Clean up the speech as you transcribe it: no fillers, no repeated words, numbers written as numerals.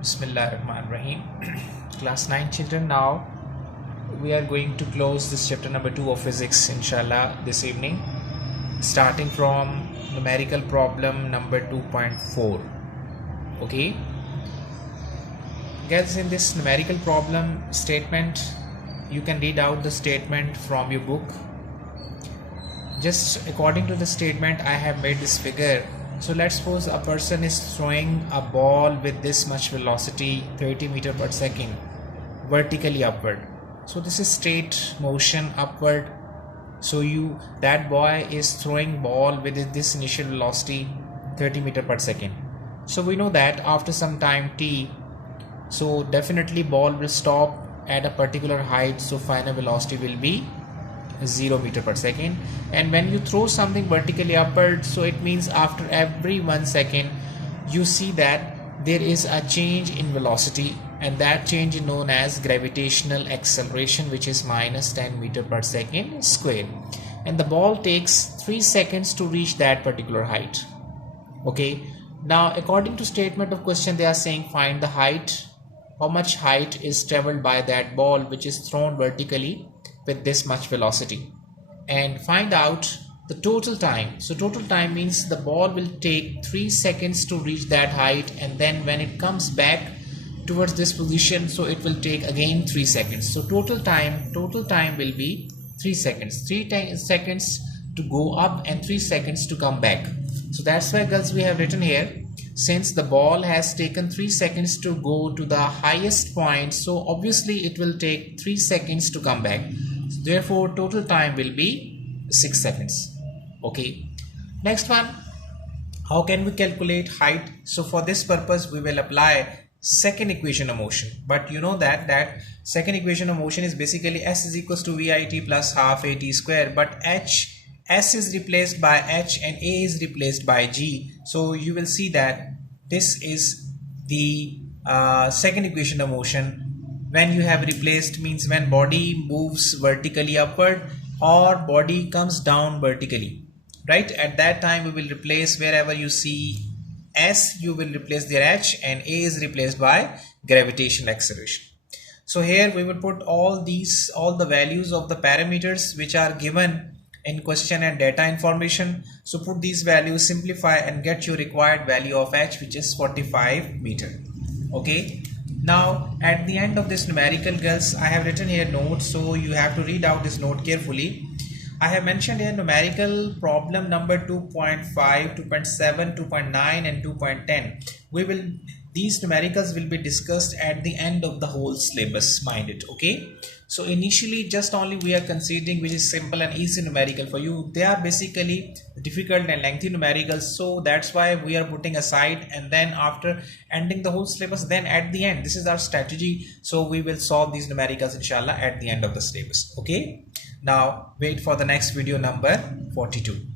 Bismillahirrahmanirrahim. Class 9 children, now we are going to close this chapter number 2 of physics inshallah this evening, starting from numerical problem number 2.4. Okay guys, in this numerical problem statement, you can read out the statement from your book. Just according to the statement, I have made this figure. So let's suppose a person is throwing a ball with this much velocity, 30 meter per second, vertically upward. So this is straight motion upward. So that boy is throwing ball with this initial velocity 30 meter per second. So we know that after some time t, so definitely ball will stop at a particular height, so final velocity will be 0 meter per second. And when you throw something vertically upward, so it means after every 1 second you see that there is a change in velocity, and that change is known as gravitational acceleration, which is minus 10 meter per second square, and the ball takes 3 seconds to reach that particular height. Okay, now according to statement of question, they are saying find the height, how much height is traveled by that ball which is thrown vertically with this much velocity, and find out the total time. So total time means the ball will take 3 seconds to reach that height, and then when it comes back towards this position, so it will take again 3 seconds. So total time will be 3 seconds. 3 seconds to go up and 3 seconds to come back. So that's why girls we have written here, since the ball has taken 3 seconds to go to the highest point, so obviously it will take 3 seconds to come back. Therefore total time will be 6 seconds. Okay, next one, how can we calculate height? So for this purpose we will apply second equation of motion, but you know that second equation of motion is basically s is equals to vit plus half at square, but s is replaced by h and a is replaced by g. So you will see that this is the second equation of motion. When you have replaced means when body moves vertically upward or body comes down vertically, right? At that time we will replace, wherever you see s, you will replace their h, and a is replaced by gravitational acceleration. So here we will put all the values of the parameters which are given in question and data information. So put these values, simplify, and get your required value of h, which is 45 meter. Okay, now at the end of this numerical, girls, I have written here notes, so you have to read out this note carefully. I have mentioned here numerical problem number 2.5, 2.7, 2.9 and 2.10. These numericals will be discussed at the end of the whole syllabus, mind it. Okay, so initially just only we are considering which is simple and easy numerical for you. They are basically difficult and lengthy numericals, so that's why we are putting aside, and then after ending the whole syllabus, then at the end, this is our strategy, so we will solve these numericals inshallah at the end of the syllabus. Okay, now wait for the next video number 42.